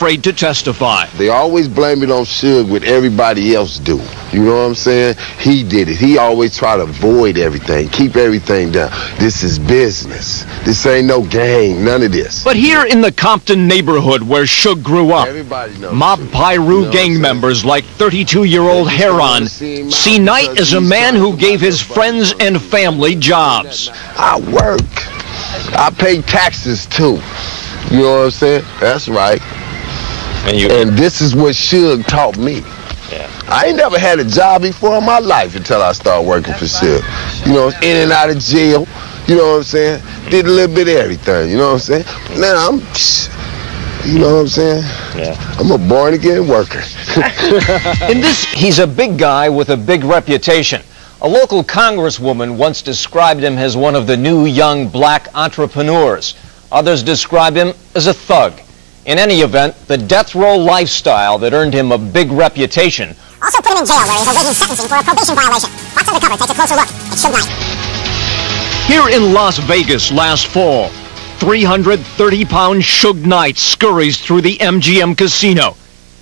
afraid to testify. They always blame it on Suge what everybody else do. You know what I'm saying? He did it. He always try to avoid everything, keep everything down. This is business. This ain't no gang, none of this. But here in the Compton neighborhood where Suge grew up, mob Piru gang members like 32-year-old Heron see Knight as a man who gave his friends and family jobs. I work. I pay taxes too. You know what I'm saying? That's right. And this is what Suge taught me. Yeah. I ain't never had a job before in my life until I started working for Suge. You know, in and out of jail. You know what I'm saying? Did a little bit of everything. You know what I'm saying? Now I'm, you know what I'm saying? Yeah. I'm a born-again worker. In this, he's a big guy with a big reputation. A local congresswoman once described him as one of the new young black entrepreneurs. Others describe him as a thug. In any event, the death row lifestyle that earned him a big reputation also put him in jail where he's awaiting sentencing for a probation violation. Fox Undercover takes a closer look at Suge Knight. Here in Las Vegas last fall, 330-pound Suge Knight scurries through the MGM casino.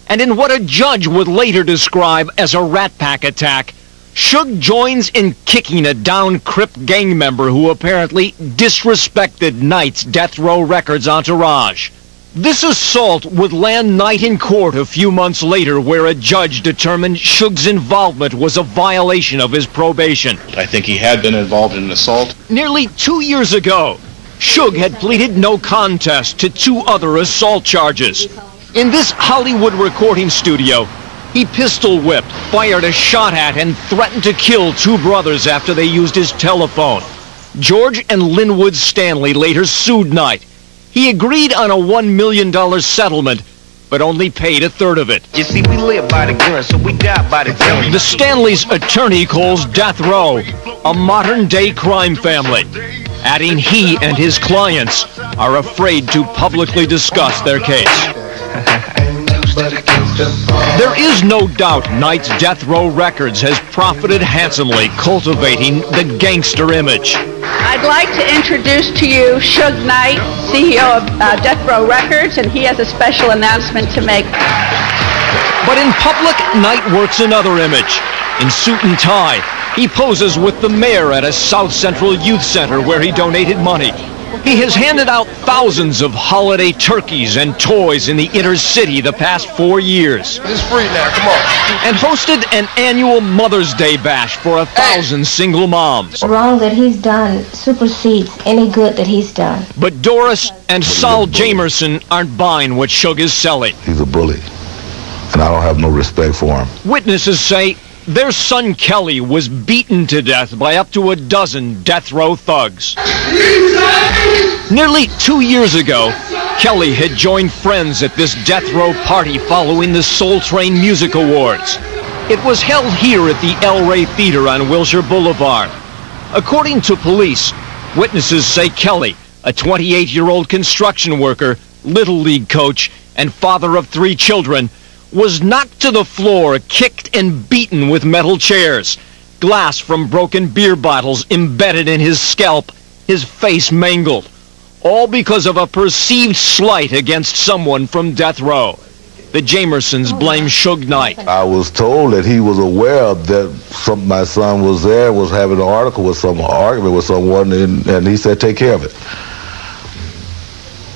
And in what a judge would later describe as a Rat Pack attack, Suge joins in kicking a downed Crip gang member who apparently disrespected Knight's death row records entourage. This assault would land Knight in court a few months later, where a judge determined Suge's involvement was a violation of his probation. I think he had been involved in an assault. Nearly 2 years ago, Suge had pleaded no contest to 2 other assault charges. In this Hollywood recording studio, he pistol whipped, fired a shot at, and threatened to kill 2 brothers after they used his telephone. George and Linwood Stanley later sued Knight. He agreed on a $1 million settlement, but only paid a third of it. You see, we live by the gun, so we die by the gun. The Stanley's attorney calls death row a modern-day crime family, adding he and his clients are afraid to publicly discuss their case. There is no doubt Knight's death row records has profited handsomely cultivating the gangster image. I'd like to introduce to you Suge Knight, CEO of Death Row Records, and he has a special announcement to make. But in public, Knight works another image. In suit and tie, he poses with the mayor at a South Central youth center where he donated money. He has handed out thousands of holiday turkeys and toys in the inner city the past 4 years. It's free now, come on. And hosted an annual Mother's Day bash for 1,000 single moms. Wrong that he's done supersedes any good that he's done. But Doris and Sol Jamerson aren't buying what Suge is selling. He's a bully, and I don't have no respect for him. Witnesses say their son Kelly was beaten to death by up to a dozen death row thugs. Nearly 2 years ago, Kelly had joined friends at this death row party following the Soul Train Music Awards. It was held here at the El Rey Theater on Wilshire Boulevard. According to police, witnesses say Kelly, a 28-year-old construction worker, Little League coach, and father of 3 children, was knocked to the floor, kicked and beaten with metal chairs. Glass from broken beer bottles embedded in his scalp, his face mangled. All because of a perceived slight against someone from death row. The Jamersons blame Suge Knight. I was told that he was aware that my son was there, was having an argument with someone, and he said, take care of it.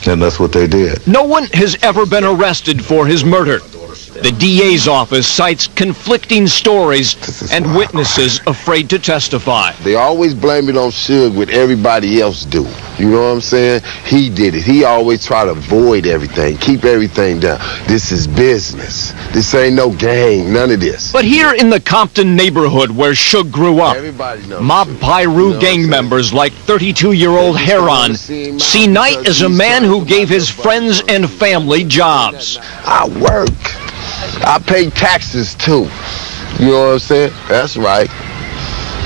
And that's what they did. No one has ever been arrested for his murder. The DA's office cites conflicting stories and witnesses afraid to testify. They always blame it on Suge what everybody else do. You know what I'm saying? He did it. He always try to avoid everything, keep everything down. This is business. This ain't no gang, none of this. But here in the Compton neighborhood where Suge grew up, mob Piru gang members like 32-year-old Heron see Knight as a man who gave his friends and family jobs. I work. I pay taxes too. You know what I'm saying? That's right.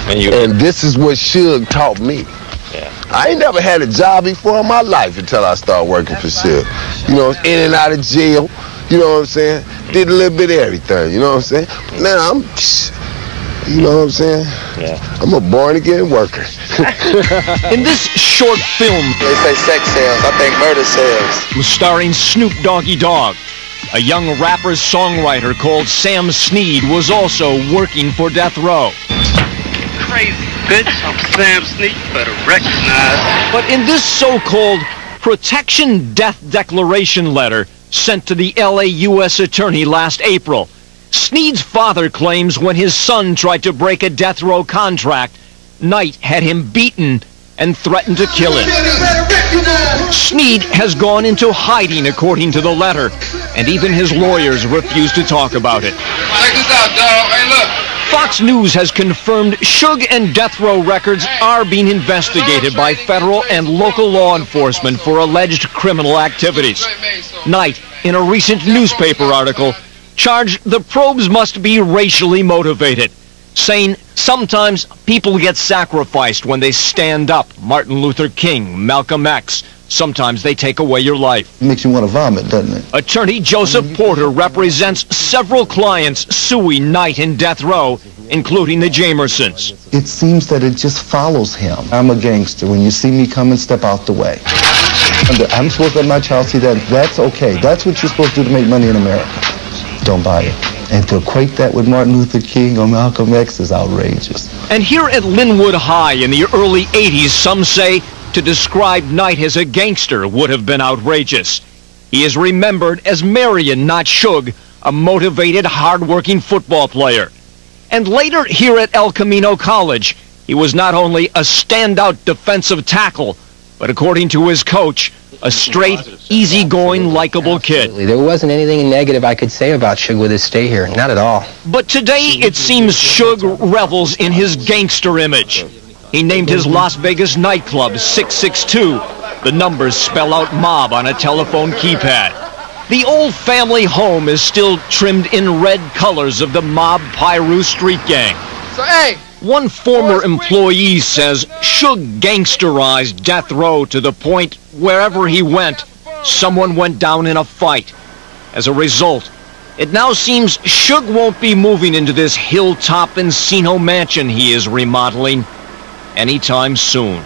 And this is what Suge taught me. Yeah. I ain't never had a job before in my life until I started working for Suge. You know, in and out of jail. You know what I'm saying? Did a little bit of everything. You know what I'm saying? Now I'm, you know what I'm saying? Yeah. I'm a born-again worker. In this short film, they say sex sells. I think murder sells. Starring Snoop Doggy Dogg, A young rapper-songwriter called Sam Snead was also working for death row. Crazy bitch, I'm Sam Snead, better recognize. But in this so-called protection death declaration letter sent to the LA U.S. Attorney last April, Snead's father claims when his son tried to break a death row contract, Knight had him beaten and threatened to kill him. Snead has gone into hiding according to the letter, and even his lawyers refuse to talk about it. Check this out, dog. Hey, look. Fox News has confirmed Suge and Death Row Records are being investigated by federal and local law enforcement for alleged criminal activities. Knight, in a recent newspaper article, charged the probes must be racially motivated, saying sometimes people get sacrificed when they stand up. Martin Luther King, Malcolm X. Sometimes they take away your life. It makes you want to vomit, doesn't it? Attorney Joseph Porter represents several clients suing Knight and Death Row, including the Jamersons. It seems that it just follows him. I'm a gangster. When you see me coming, step out the way. I'm supposed to let my child see that. That's okay. That's what you're supposed to do to make money in America. Don't buy it. And to equate that with Martin Luther King or Malcolm X is outrageous. And here at Linwood High in the early 80s, some say to describe Knight as a gangster would have been outrageous. He is remembered as Marion, not Suge, a motivated, hard-working football player. And later here at El Camino College, he was not only a standout defensive tackle, but according to his coach, a straight, easygoing, likable kid. There wasn't anything negative I could say about Suge with his stay here. Not at all. But today, it seems Suge revels in his gangster image. He named his Las Vegas nightclub 662. The numbers spell out mob on a telephone keypad. The old family home is still trimmed in red colors of the mob Piru street gang. So, hey. One former employee says Suge gangsterized Death Row to the point wherever he went, someone went down in a fight. As a result, it now seems Suge won't be moving into this hilltop Encino mansion he is remodeling anytime soon.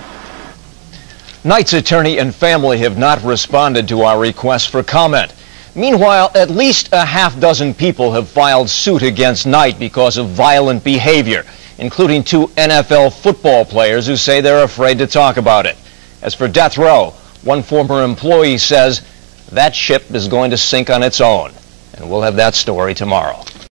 Knight's attorney and family have not responded to our request for comment. Meanwhile, at least a half dozen people have filed suit against Knight because of violent behavior, including 2 NFL football players who say they're afraid to talk about it. As for Death Row, one former employee says that ship is going to sink on its own. And we'll have that story tomorrow.